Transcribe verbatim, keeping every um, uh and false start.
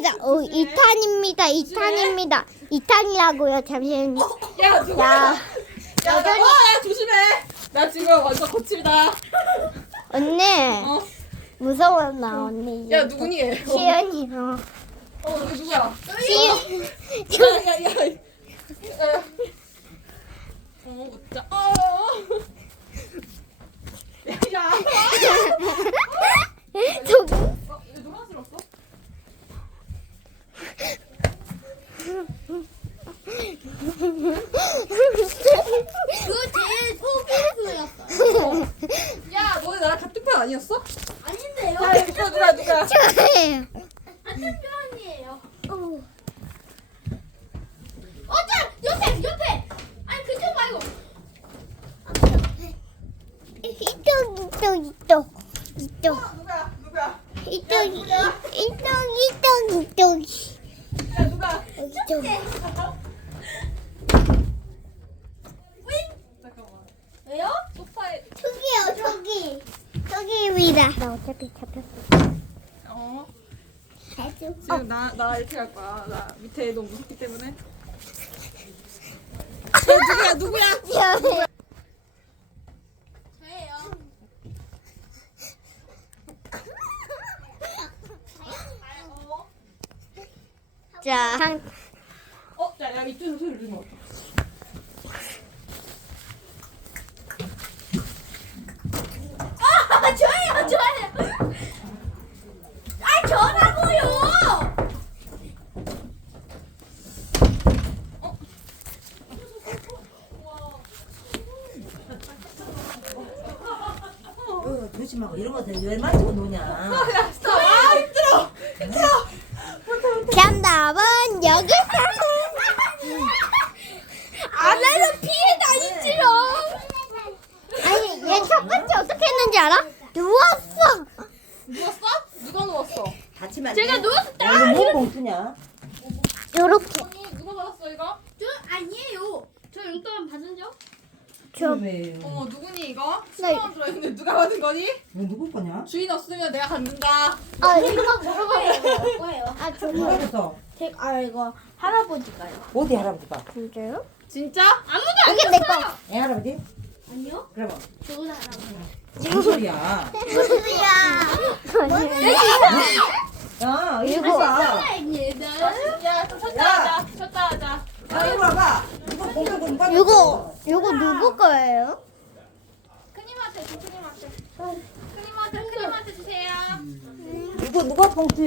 탄입니다. 어, 이 탄입니다. 이 탄입니다. 이 탄이라고요. 잠시만요. 야 누구야? 야, 야, 나, 어, 야 조심해. 나 지금 완전 거칠다. 언니. 어? 무서워 나 언니. 야 누구니 얘? 어, 시연이. 어. 어 너 누구야? 시연. 야야야. 야. 어 웃자. 어. 야. 저기. 어, 얘 노란색 없어? 그거 제일 소금수였어요. 야 너네 나랑 같은 편 아니었어? 아닌데요? 야 누가 누가 누가? 저예요. 같은 편이에요. 어, 저 옆에 옆에. 아니 그쪽 말고. 이쪽 이쪽 이쪽 이쪽 어, 누가 누가? 이쪽 이쪽 이쪽 이쪽 야 누가? 이쪽. 잠깐만. 왜요? 소파에. 저기요 저기 저기입니다. 나 어차피 잡혔어. 어. 아주. 지금 나 나 이렇게 갈 거야. 나 밑에 너무 무섭기 때문에. 야 누구야 누구야? 저예요. 저예요. 자, 한, 어, 야, 야, 이쪽에서 소리 들으면 어떡해. 아, 저예요, 저예요. 아, 저라고요. 어, 그러지 마. 이런 거왜 만지고 노냐? 야, 진짜, 아, 힘들어! 힘들어! 정답은 여기서. 안에서 피해 다니지요. 아니, 얘 첫 번째 어떻게 했는지 알아? 누웠어. 누웠어? 누가 누웠어? 다치면 안 제가 돼. 누웠을 때. 야, 이거 뭐 봉투냐? 요렇게. 아니, 누가 받았어, 이거? 저 아니에요. 저 용돈 받은 적? 저, 왜? 어, 누구니, 이거? 네. 십만 원 들어있는데 누가 받은 거니? 이거 누구 거냐? 주인 없으면 내가 갖는다. 아, 이거 물어봐요. 뭐예요? 아, 누가 저거. 줬어? 제, 아 이거 할아버지가요. 어디 할아버지가? 진짜요? 진짜? 아무도 안 이게 내 줬어요. 거. 애 할아버지? 아니요? 그럼 좋은 할아버지. 무슨 소리야? 무슨이야? 야, 이거 이거. 봐. 얘들. 야, 좀 쳤다 야. 하자. 쳤다 하자. 야, 이거 봐봐. 이거 봉투 누가 줬어? 이거, 이거 누구 거예요? 큰님한테 줘, 큰님한테. 큰님한테, 큰님한테 주세요. 이거 누가 봉투